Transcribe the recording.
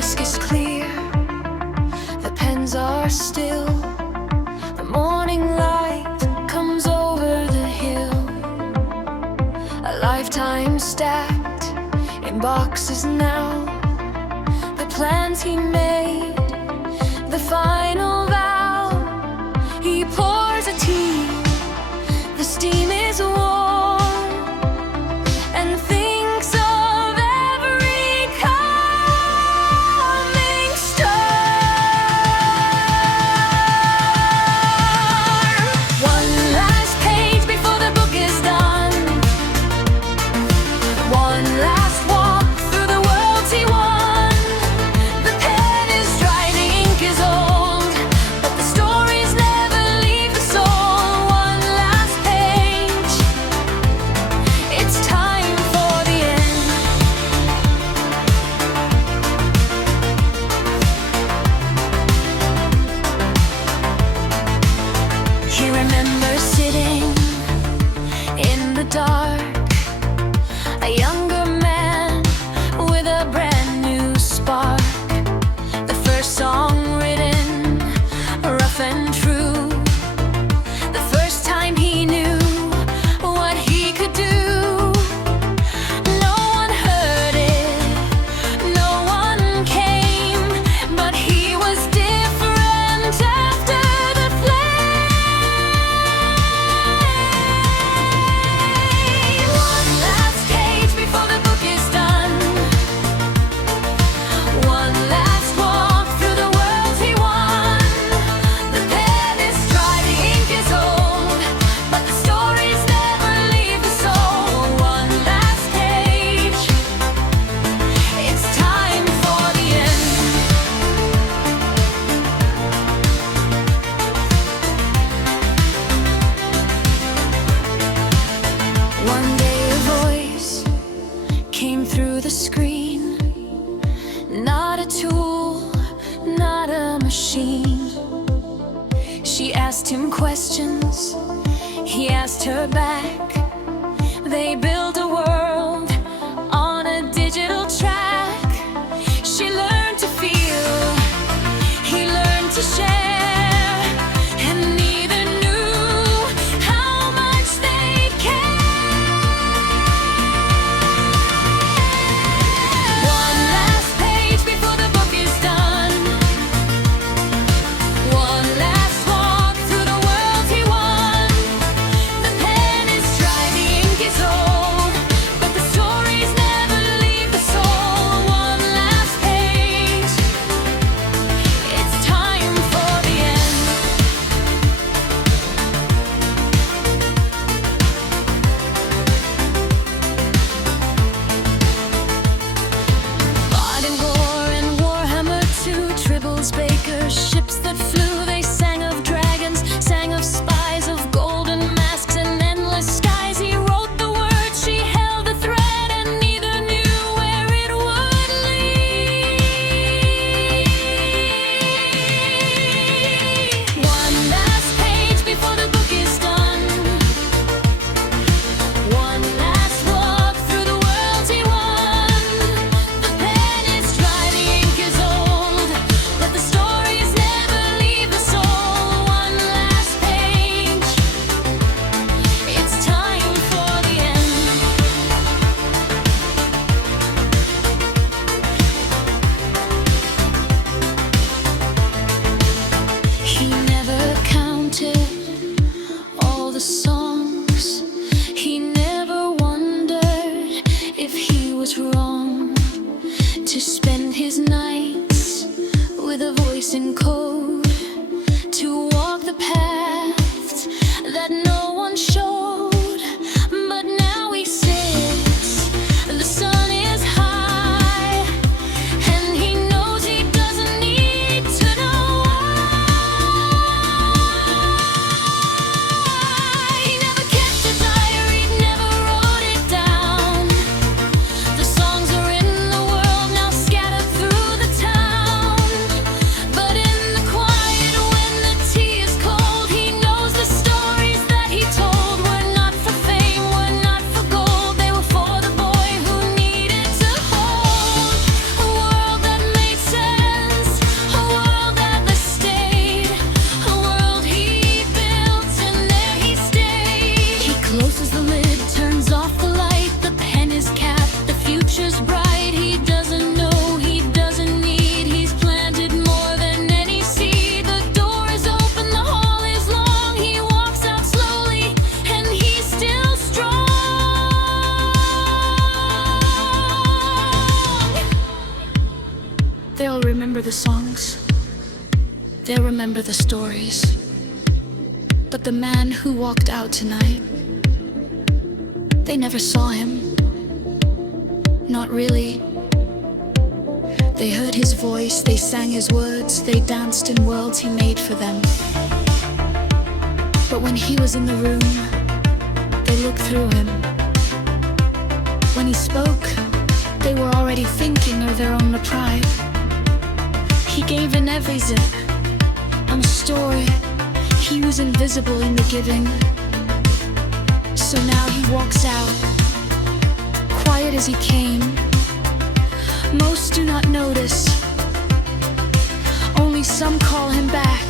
desk is clear, the pens are still. The morning light comes over the hill. A lifetime stacked in boxes now. The plans he made, the final vow. He pours a tea, the steam is warm, and thinks of every coming star. One last page before the book is done. One last walk through the worlds he won. The pen is dry, the ink is old, but the stories never leave the soul. One last page, it's time for the end. He remembers sitting in the dark, a younger man with a brand new spark. The first song written, rough and true. The first time he knew what he could do. No one heard it, no one came, but he was different after the flame. One last page before the book is done. One last walk through the worlds he won. The pen is dry, the ink is old, but the stories never leave the soul. One last page, it's time for the end. One day a voice came through the screen. Not a tool, not a machine. She asked him questions, he asked her back. They built a world on a digital track. She learned to feel, he learned to share, and neither knew how much they cared. One last page before the book is done. One last walk through the worlds he won. The pen is dry, the ink is old, but the stories never leave the soul. One last page, it's time for the end. Bard and Gore and Warhammer 2, Tribbles, Bakers, ships that flew. They sang of dragons, sang of spies, of golden masks and endless skies. He wrote the words, she held the thread, and neither knew where it would lead. One last page before the book is done. One last walk through the worlds he won. The pen is dry, the ink is old, but the stories never leave the soul. One last page, it's time for the end. He never counted all the songs. He never wondered if he was wrong to spend his nights with a voice in code, to walk the paths that no one showed. But now he sits, the sun is high, and he knows he doesn't need to know why. He never kept a diary, never wrote it down. The songs are in the world now, scattered through the town. But in the quiet, when the tea is cold, he knows the stories that he told. They'll remember the stories. But the man who walked out tonight, they never saw him. Not really. They heard his voice, they sang his words, they danced in worlds he made for them. But when he was in the room, they looked through him. When he spoke, they were already thinking of their own pride. He gave in every zip. I'm a story. He was invisible in the giving. So now he walks out, quiet as he came. Most do not notice. Only some call him back.